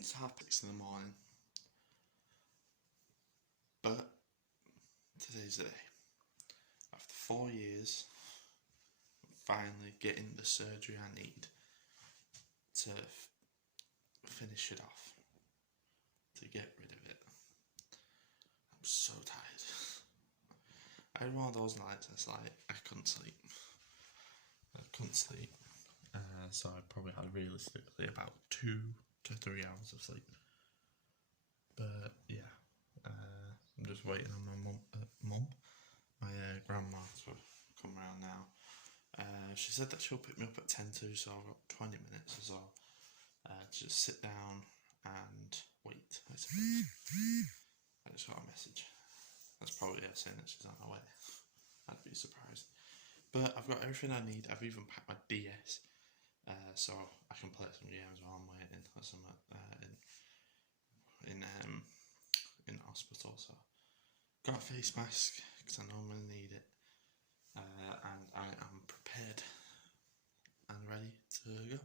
It's 6:30 in the morning, but today's the day. After 4 years, I'm finally getting the surgery I need to finish it off, to get rid of it. I'm so tired. I had one of those nights it's like I couldn't sleep. So I probably had realistically about 2 to 3 hours of sleep. But yeah, I'm just waiting on my my grandma to come around now. She said that she'll pick me up at 10 to, so I've got 20 minutes or so to just sit down and wait, I suppose. I just got a message. That's probably her saying that she's on her way. I'd be surprised. But I've got everything I need. I've even packed my DS, so I can play some games while I'm waiting or some in hospital. So got a face mask because I know I'm gonna need it, and I am prepared and ready to go.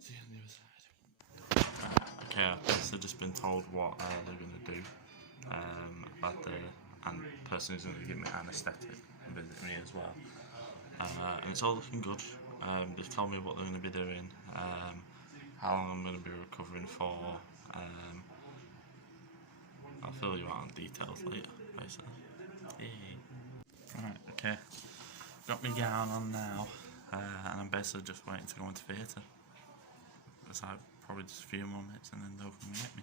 See you on the other side. Okay, I've basically just been told what they're gonna do about the person who's gonna give me anaesthetic and visit me as well. And it's all looking good. They've told me what they're going to be doing, how long I'm going to be recovering for. I'll fill you out on details later, basically. Hey. Right, okay. Got my gown on now, and I'm basically just waiting to go into theatre. It's like probably just a few more minutes and then they'll come and get me.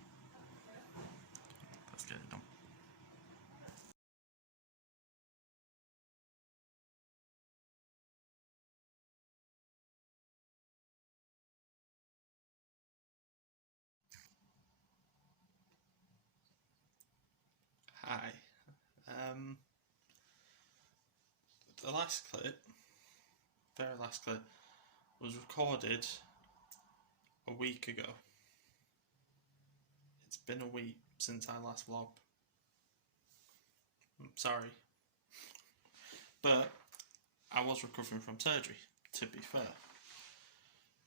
Let's get it done. Hi. The last clip, very last clip, was recorded a week ago. It's been a week since I last vlogged. I'm sorry. But I was recovering from surgery, to be fair.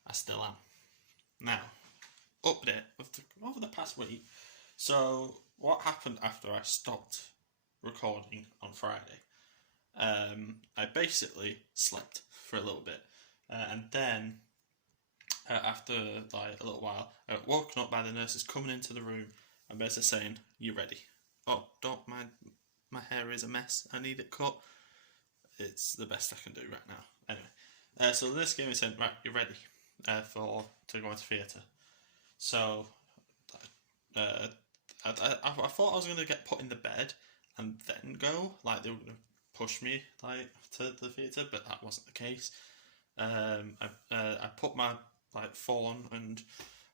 I still am. Now, update over the past week. So, what happened after I stopped recording on Friday? I basically slept for a little bit, and then after like a little while, I got woken up by the nurses coming into the room and basically saying, "You ready? Oh, don't mind, my hair is a mess. I need it cut. It's the best I can do right now." Anyway, so this game is saying, "Right, you're ready to go into theatre." So I thought I was going to get put in the bed and then go, like they were going to push me like to the theatre, but that wasn't the case. I put my like phone and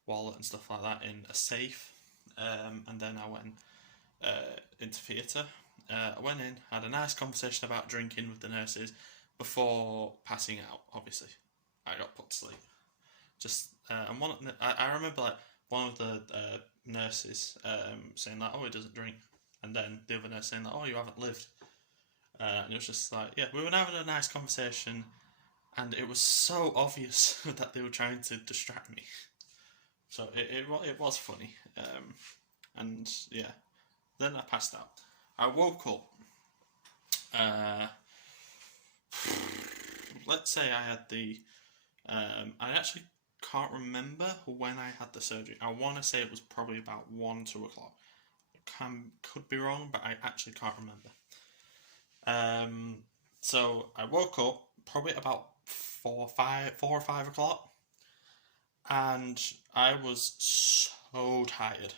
wallet and stuff like that in a safe, and then I went into theatre. I went in, had a nice conversation about drinking with the nurses before passing out. Obviously, I got put to sleep. Just and I remember like one of the nurses saying like, "Oh, he doesn't drink," and then the other nurse saying like, "Oh, you haven't lived." And it was just like, yeah, we were having a nice conversation, and it was so obvious that they were trying to distract me. So it was funny, and yeah. Then I passed out. I woke up. Let's say I had the. I actually can't remember when I had the surgery. I want to say it was probably about 2 o'clock. Could be wrong, but I actually can't remember. So I woke up probably about 4 or 5 o'clock, and I was so tired.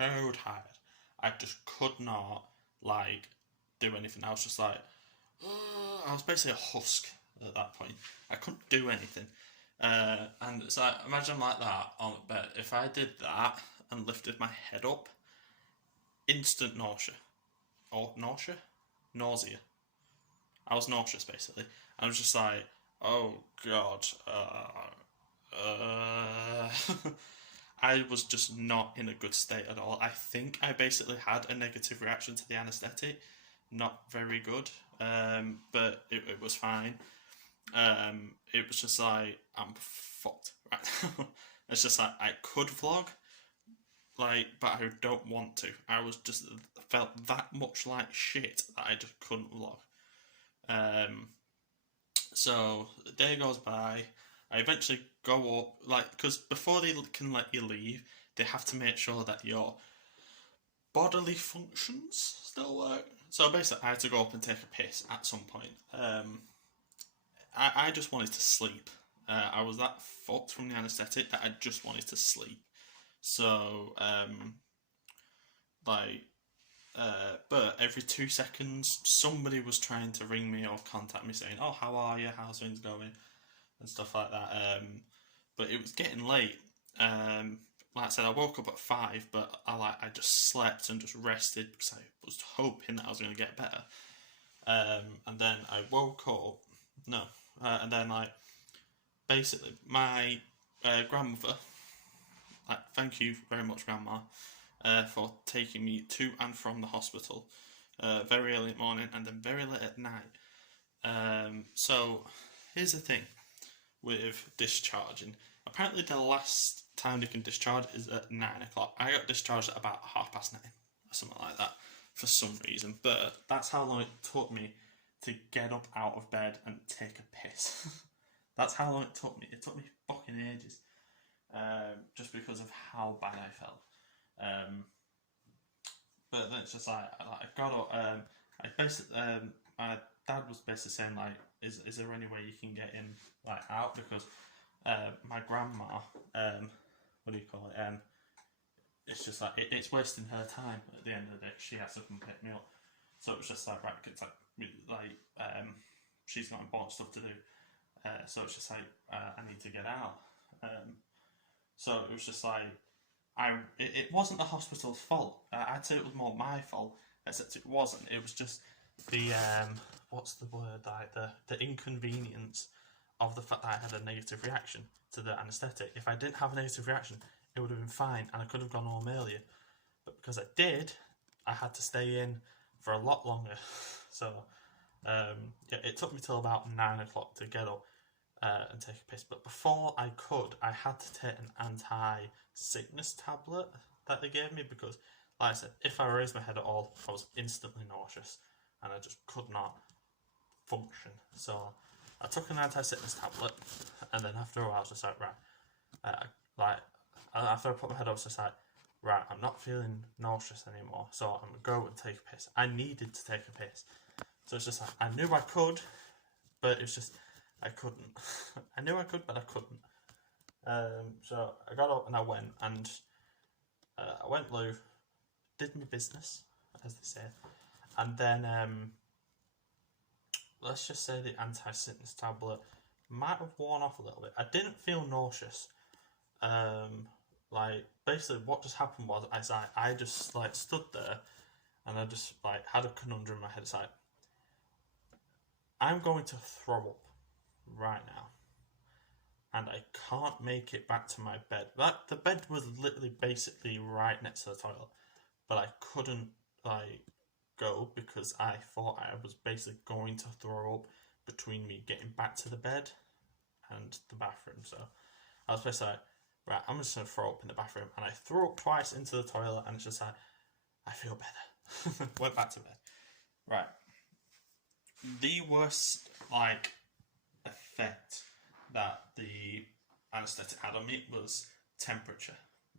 I just could not like do anything. I was just like, I was basically a husk at that point. I couldn't do anything. And it's like, imagine like that on the bed. If I did that and lifted my head up, instant nausea. Or nausea. I was nauseous basically. I was just like, oh god. I was just not in a good state at all. I think I basically had a negative reaction to the anaesthetic. Not very good, but it was fine. It was just like, I'm fucked right now. It's just like I could vlog, like, but I don't want to. I was just felt that much like shit that I just couldn't vlog. Um, so the day goes by. I eventually go up, like, because before they can let you leave, they have to make sure that your bodily functions still work. So basically, I had to go up and take a piss at some point. I just wanted to sleep. I was that fucked from the anaesthetic that I just wanted to sleep. So, like, but every 2 seconds, somebody was trying to ring me or contact me saying, "Oh, how are you? How's things going?" and stuff like that. But it was getting late. Like I said, I woke up at 5, but I just slept and just rested because I was hoping that I was going to get better. And then I woke up. No, and then like basically my grandmother. Thank you very much, Grandma, for taking me to and from the hospital very early in the morning and then very late at night. So here's the thing with discharging. Apparently, the last time they can discharge is at 9 o'clock. I got discharged at about 9:30 or something like that for some reason, but that's how long it took me to get up out of bed and take a piss. That's how long it took me. It took me fucking ages, just because of how bad I felt. But then it's just like I got up. I basically my dad was basically saying like, is there any way you can get him like out, because my grandma, what do you call it? It's just like it's wasting her time at the end of the day. She has to come pick me up, so it was just like, right, it's she's got important stuff to do, so it's just like I need to get out. So it was just like it wasn't the hospital's fault. I'd say it was more my fault, except it wasn't. It was just the what's the word, like the inconvenience of the fact that I had a negative reaction to the anaesthetic. If I didn't have a negative reaction, it would have been fine and I could have gone home earlier. But because I did, I had to stay in for a lot longer. So yeah, it took me till about 9 o'clock to get up and take a piss. But before I could, I had to take an anti-sickness tablet that they gave me, because, like I said, if I raised my head at all, I was instantly nauseous and I just could not function. So I took an anti-sickness tablet, and then after a while I was just like, right, after I put my head up, I was just like, right, I'm not feeling nauseous anymore, so I'm gonna go and take a piss. I needed to take a piss. So it's just like, I knew I could, but it's just, I couldn't. I knew I could, but I couldn't. So I got up and I went, and I went blue, did my business, as they say, and then let's just say the anti-sickness tablet might have worn off a little bit. I didn't feel nauseous. Like basically, what just happened was I just like stood there, and I just like had a conundrum in my head. It's like, I'm going to throw up right now, and I can't make it back to my bed. The bed was literally basically right next to the toilet, but I couldn't like go because I thought I was basically going to throw up between me getting back to the bed and the bathroom. So I was basically like, right, I'm just gonna throw up in the bathroom, and I threw up twice into the toilet, and it's just like, I feel better. Went back to bed. Right. The worst like effect that the anaesthetic had on me was temperature.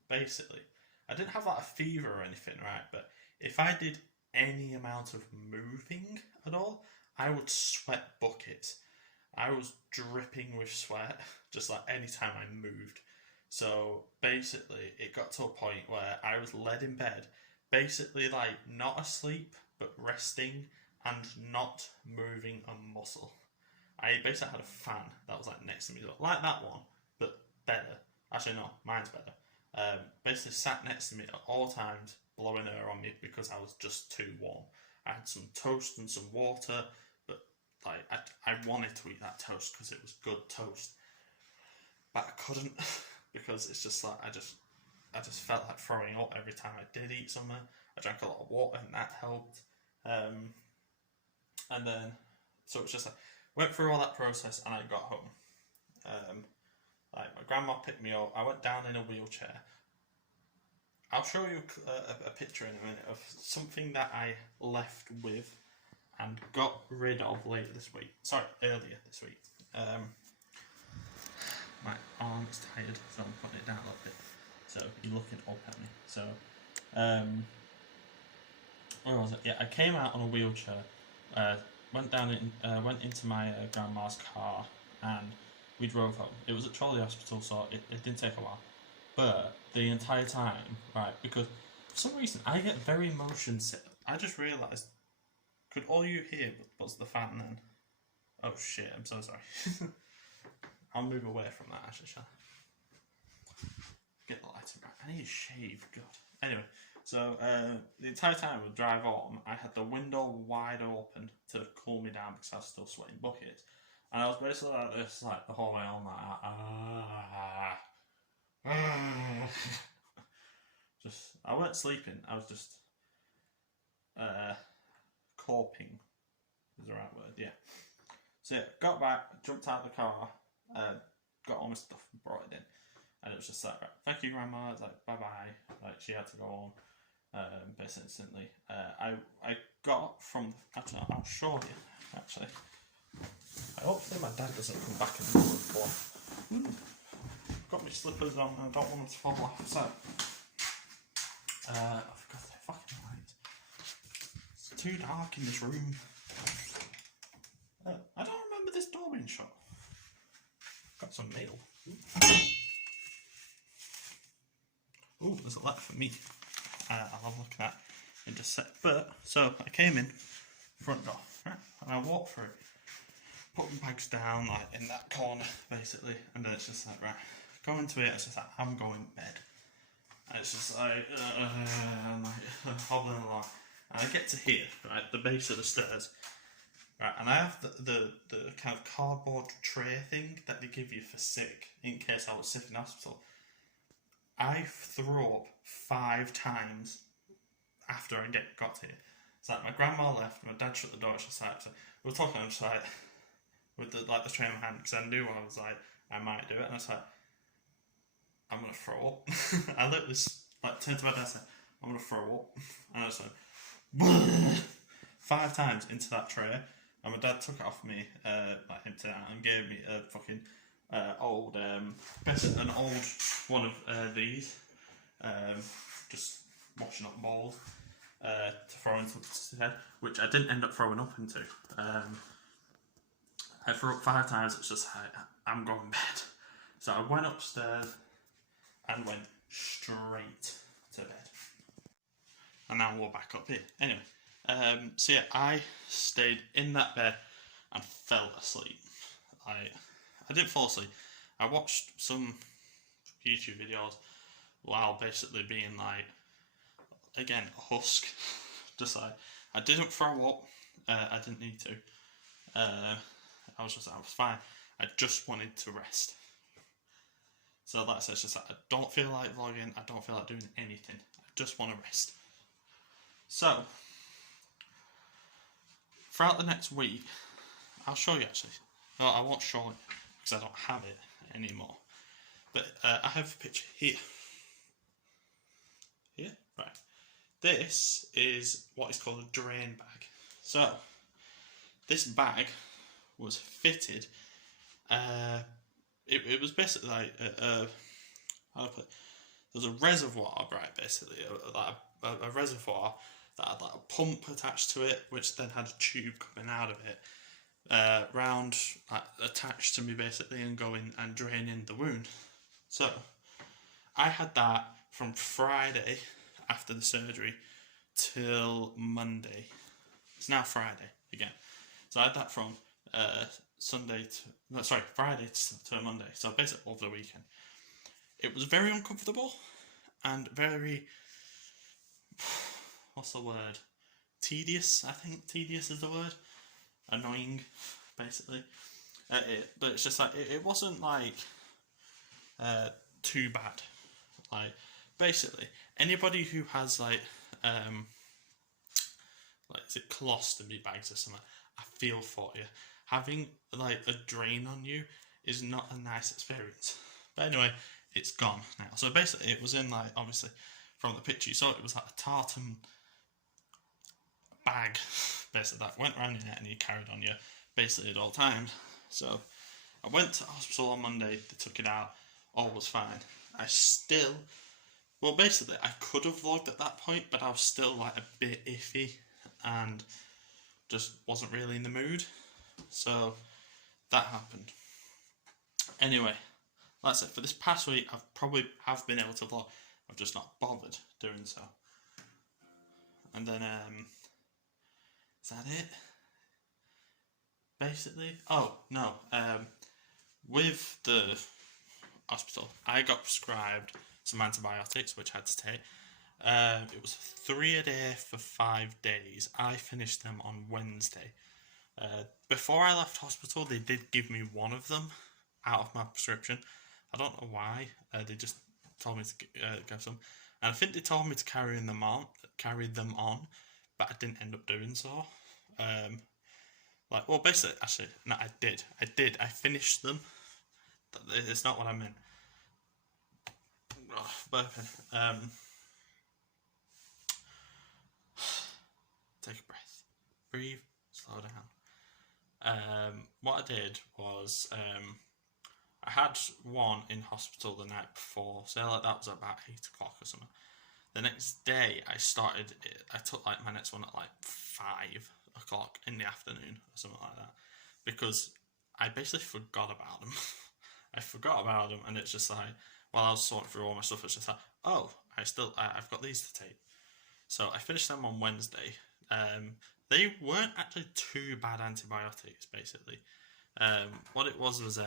Basically, I didn't have like a fever or anything, right? But if I did any amount of moving at all, I would sweat buckets. I was dripping with sweat just like any time I moved. So basically, it got to a point where I was led in bed, basically like not asleep, but resting and not moving a muscle. I basically had a fan that was like next to me, like that one, but better. Actually, no, mine's better. Basically sat next to me at all times, blowing air on me because I was just too warm. I had some toast and some water, but like I wanted to eat that toast because it was good toast, but I couldn't because it's just like I just felt like throwing up every time I did eat something. I drank a lot of water and that helped. And then so it's just like went through all that process and I got home. Like my grandma picked me up. I went down in a wheelchair. I'll show you a picture in a minute of something that I left with and got rid of later this week. Sorry, earlier this week. My arm is tired, so I'm putting it down a little bit. So you're looking up at me. So, where was it? Yeah, I came out on a wheelchair. Went into my grandma's car, and we drove home. It was at Trolley Hospital, so it didn't take a while. But the entire time, right, because for some reason I get very motion sick. I just realised, could all you hear was the fan then? Oh shit, I'm so sorry. I'll move away from that actually, shall I? Get the lighting right. I need to shave, God. Anyway, so the entire time we drive on, I had the window wide open to cool me down because I was still sweating buckets. And I was basically like this, like the whole way on, like, just, I weren't sleeping, I was just corping is the right word, yeah. So yeah, got back, jumped out of the car, got all my stuff and brought it in. And it was just like, right, thank you, Grandma. I was like, bye bye. Like, she had to go on, basically instantly. I got from, actually, I'll show you, actually. Hopefully my dad doesn't come back in the middle of the floor. Got my slippers on and I don't want them to fall off, so. I forgot the fucking lights. It's too dark in this room. I don't remember this door being shut. Got some mail. Oh, there's a letter for me. I'll have a look at that in just a sec. But, so, I came in, front door, right, and I walked through, put my bags down, like, in that corner, basically, and then it's just like, right, go into it, it's just like, I'm going to bed. And it's just like, I'm like, hobbling along. And I get to here, right, the base of the stairs, right, and I have the kind of cardboard tray thing that they give you for sick, in case I was sick in hospital. I threw up 5 times after I got to here. It's like my grandma left, my dad shut the door, it's just like, so we were talking, I'm just like, with the tray in my hand, because I knew I was like, I might do it, and I was like, I'm gonna throw up. I literally like turned to my dad and said, I'm gonna throw up, and I was like, 5 times into that tray, and my dad took it off me, like him and gave me a fucking old, an old one of these, just washing up balls to throw into his head, which I didn't end up throwing up into. I threw up 5 times. It's just like, I'm going to bed. So I went upstairs and went straight to bed. And now we're back up here. Anyway, so yeah, I stayed in that bed and fell asleep. I didn't fall asleep. I watched some YouTube videos while basically being like, again, a husk. Just like, I didn't throw up. I didn't need to. I was fine. I just wanted to rest. So that's it. It's just like, I don't feel like vlogging. I don't feel like doing anything. I just want to rest. So, throughout the next week, I'll show you actually. No, I won't show it because I don't have it anymore. But I have a picture here. Here? Right. This is what is called a drain bag. So, this bag was fitted. It was basically like how do I put it? There was a reservoir, right? Basically, a reservoir that had like a pump attached to it, which then had a tube coming out of it, round like, attached to me basically, and going and draining the wound. So I had that from Friday after the surgery till Monday. It's now Friday again. So I had that from Friday to Monday. So basically over the weekend. It was very uncomfortable and very, what's the word? Tedious, I think. Tedious is the word. Annoying, basically. But it's just like, it wasn't like too bad. Like, basically, anybody who has like is it colostomy bags or something, I feel for you. Having like a drain on you is not a nice experience. But anyway, it's gone now. So basically, it was in like, obviously, from the picture you saw, it was like a tartan bag, basically, that went around your neck and you carried on you basically at all times. So I went to the hospital on Monday, they took it out, all was fine. I still, well, basically, I could have vlogged at that point, but I was still like a bit iffy and just wasn't really in the mood. So that happened. Anyway, that's it. For this past week, I've probably have been able to vlog. I've just not bothered doing so. And then, is that it? Basically? Oh, no. With the hospital, I got prescribed some antibiotics, which I had to take. It was 3 a day for 5 days. I finished them on Wednesday. Before I left hospital, they did give me one of them out of my prescription. I don't know why. They just told me to give some, and I think they told me to carry them on, but I didn't end up doing so. Well, basically, actually, no, I did. I finished them. It's not what I meant. Oh, burping. Take a breath. Breathe. Slow down. What I did was, I had one in hospital the night before, so like that was about 8 o'clock or something. The next day I took like my next one at like 5 o'clock in the afternoon or something like that, because I basically forgot about them. I forgot about them, and it's just like, while I was sorting through all my stuff, it's just like, oh, I've got these to take. So I finished them on Wednesday. They weren't actually too bad antibiotics, basically. What it was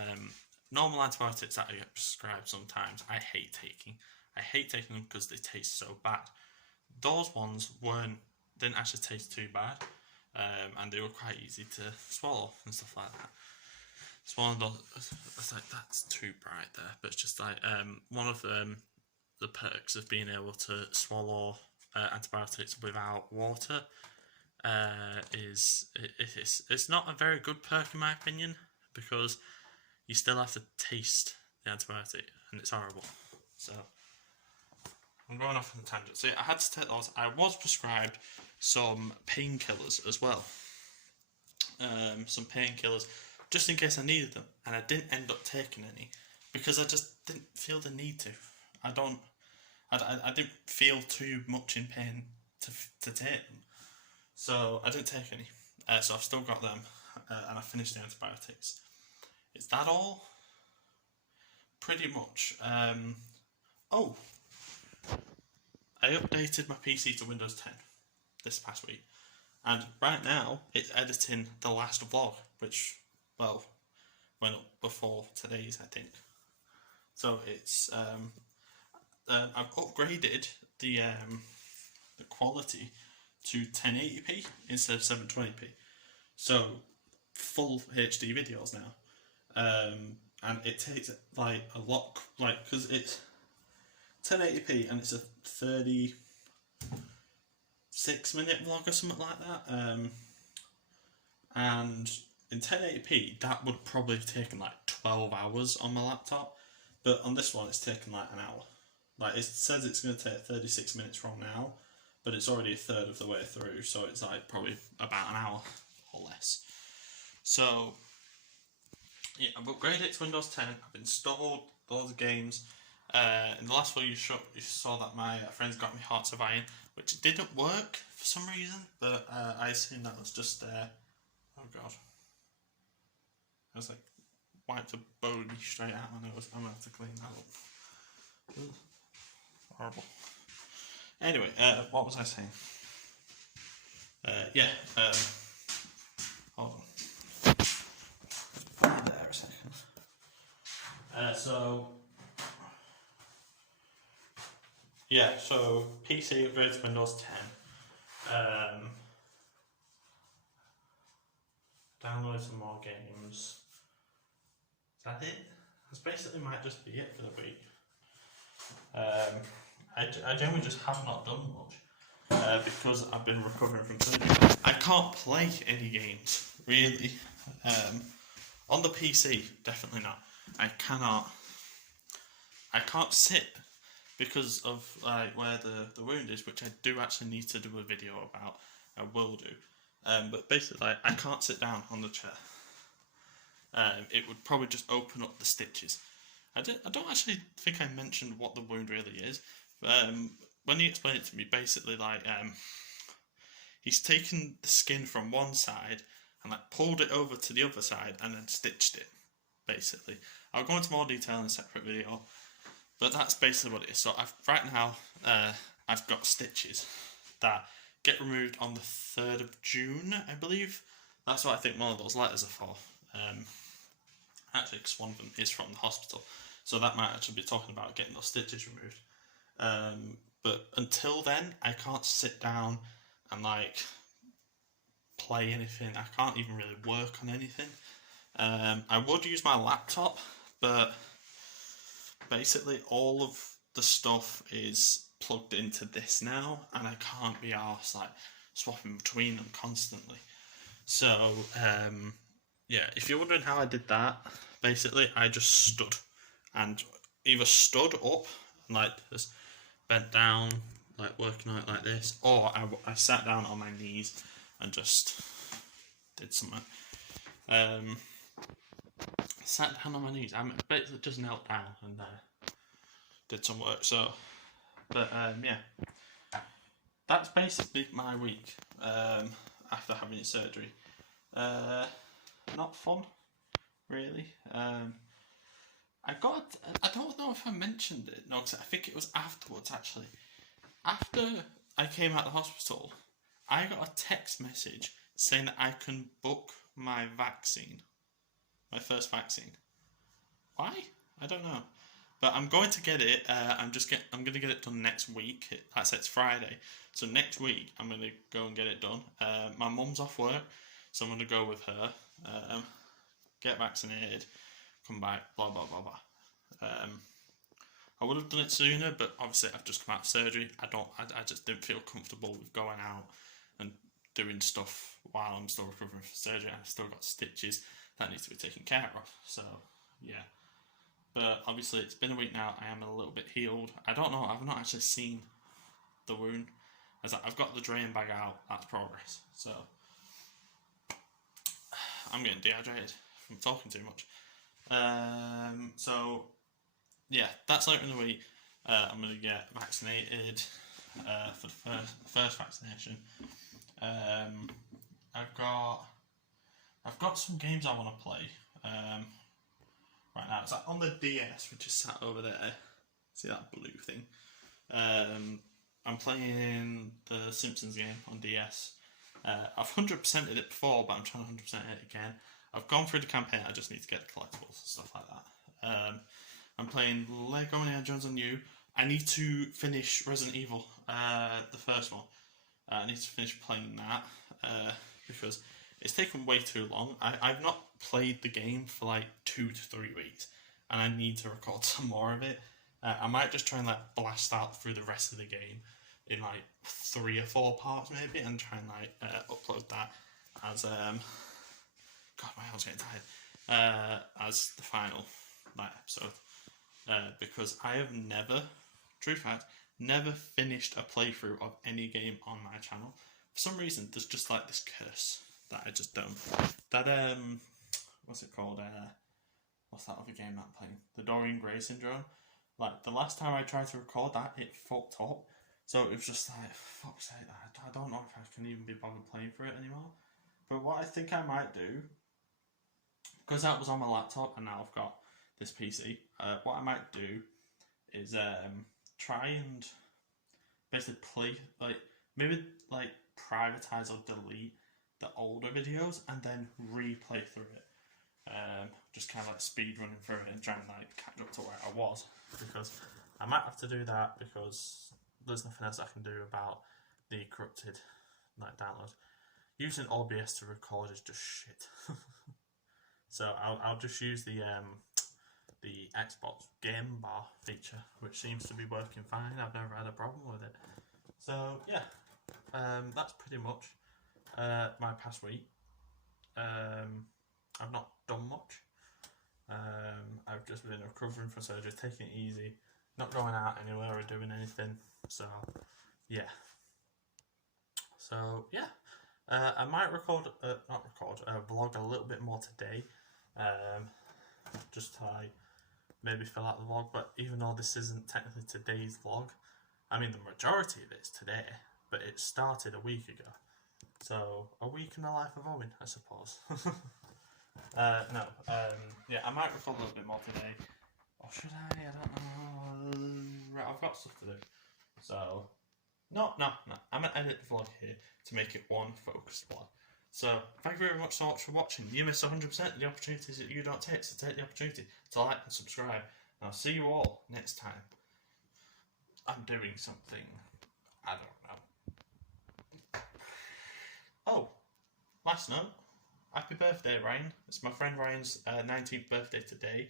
normal antibiotics that I get prescribed sometimes, I hate taking. I hate taking them because they taste so bad. Those ones didn't actually taste too bad, and they were quite easy to swallow and stuff like that. It's one of those, it's like, that's too bright there, but it's just like, one of the perks of being able to swallow antibiotics without water it's not a very good perk in my opinion, because you still have to taste the antibiotic, and it's horrible. So I'm going off on a tangent. So I had to take those. I was prescribed some painkillers as well. Some painkillers just in case I needed them, and I didn't end up taking any because I just didn't feel the need to. I didn't feel too much in pain to take them, so I didn't take any. So I've still got them, and I finished the antibiotics. Is that all? Pretty much. Oh, I updated my PC to Windows 10 this past week, and right now it's editing the last vlog, which, well, went up before today's, I think. So it's I've upgraded the quality to 1080p instead of 720p, so full HD videos now. And it takes like a lot, like, because it's 1080p and it's a 36-minute vlog or something like that. And in 1080p, that would probably have taken like 12 hours on my laptop, but on this one, it's taken like an hour. Like, it says it's going to take 36 minutes from now, but it's already a third of the way through, so it's like probably about an hour or less. So yeah, I've upgraded it to Windows 10. I've installed loads of games. In the last video you saw that my friends got me Hearts of Iron, which didn't work for some reason, but I assume that was just oh god, I was like, wiped a bogey straight out my nose. I'm gonna have to clean that up. Ugh. Horrible. Anyway, what was I saying? Hold on. There a second. So PC upgrades to Windows 10. Download some more games. Is that it? This basically might just be it for the week. I generally just have not done much because I've been recovering from surgery. I can't play any games, really. On the PC, definitely not. I cannot I can't sit because of like where the wound is, which I do actually need to do a video about. I will do. But basically, like, I can't sit down on the chair. It would probably just open up the stitches. I don't actually think I mentioned what the wound really is. When he explained it to me, basically, like, he's taken the skin from one side and like pulled it over to the other side and then stitched it. Basically, I'll go into more detail in a separate video, but that's basically what it is. So right now, I've got stitches that get removed on the 3rd of June, I believe. That's what I think one of those letters are for. Actually, because one of them is from the hospital, so that might actually be talking about getting those stitches removed. But until then, I can't sit down and like play anything. I can't even really work on anything. I would use my laptop, but basically all of the stuff is plugged into this now, and I can't be arsed like swapping between them constantly. So yeah, if you're wondering how I did that, basically I just stood and either stood up and like just bent down, like working on it like this, or I sat down on my knees and just did something. Sat down on my knees. I basically just knelt down and did some work. So, but yeah, that's basically my week after having surgery. Not fun, really. I don't know if I mentioned it. No, cause I think it was afterwards actually. After I came out of the hospital, I got a text message saying that I can book my vaccine. My first vaccine. Why? I don't know. But I'm going to get it. I'm going to get it done next week. Like I said, it's Friday. So next week, I'm going to go and get it done. My mum's off work, so I'm going to go with her. Get vaccinated. Come back. Blah, blah, blah, blah. I would have done it sooner, but obviously I've just come out of surgery. I just didn't feel comfortable with going out and doing stuff while I'm still recovering from surgery. I've still got stitches that need to be taken care of. So, yeah. But obviously it's been a week now. I am a little bit healed. I don't know. I've not actually seen the wound. I've got the drain bag out. That's progress. So, I'm getting dehydrated from talking too much. So, yeah, that's later in the week. I'm going to get vaccinated for the first vaccination. I've got some games I want to play right now. It's like on the DS, which is sat over there. See that blue thing? I'm playing the Simpsons game on DS. I've 100%ed it before, but I'm trying to 100% it again. I've gone through the campaign. I just need to get the collectibles and stuff like that. I'm playing Lego Indiana Jones and You. I need to finish Resident Evil, the first one. I need to finish playing that because it's taken way too long. I've not played the game for like 2 to 3 weeks, and I need to record some more of it. I might just try and like blast out through the rest of the game in like 3 or 4 parts maybe, and try and like upload that as God, my head's getting tired. As the final episode, because I have never, true fact, never finished a playthrough of any game on my channel. For some reason, there's just like this curse that I just don't. That what's it called? What's that other game that I'm playing? The Dorian Gray syndrome. Like the last time I tried to record that, it fucked up. So it was just like, fuck's sake, I don't know if I can even be bothered playing for it anymore. But what I think I might do, because that was on my laptop and now I've got this PC, what I might do is try and basically play, like, maybe like privatize or delete the older videos and then replay through it. Just kind of like speed running through it and trying to like catch up to where I was, because I might have to do that because there's nothing else I can do about the corrupted like downloads. Using OBS to record is just shit. So I'll just use the Xbox Game Bar feature, which seems to be working fine. I've never had a problem with it. So yeah, that's pretty much my past week. I've not done much. I've just been recovering from surgery, taking it easy, not going out anywhere or doing anything. So, yeah. So, yeah. I might vlog a little bit more today. Just to maybe fill out the vlog. But even though this isn't technically today's vlog, I mean, the majority of it's today, but it started a week ago. So, a week in the life of Owen, I suppose. Yeah, I might record a little bit more today. Or should I? I don't know. Right, I've got stuff to do. So, no. I'm going to edit the vlog here to make it one focused vlog. So, thank you very much so much for watching. You miss 100% of the opportunities that you don't take, so take the opportunity to like and subscribe. And I'll see you all next time. I'm doing something. I don't know. Oh, last note. Happy birthday, Ryan. It's my friend Ryan's 19th birthday today.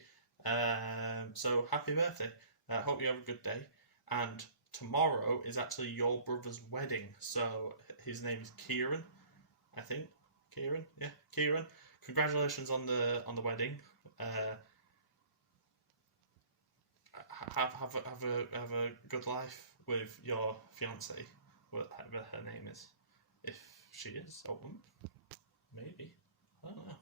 So, happy birthday. Hope you have a good day. And tomorrow is actually your brother's wedding. So, his name is Kieran, I think. Kieran? Yeah, Kieran. Congratulations on the wedding. Have a good life with your fiance, whatever her name is. If she is, maybe. I don't know.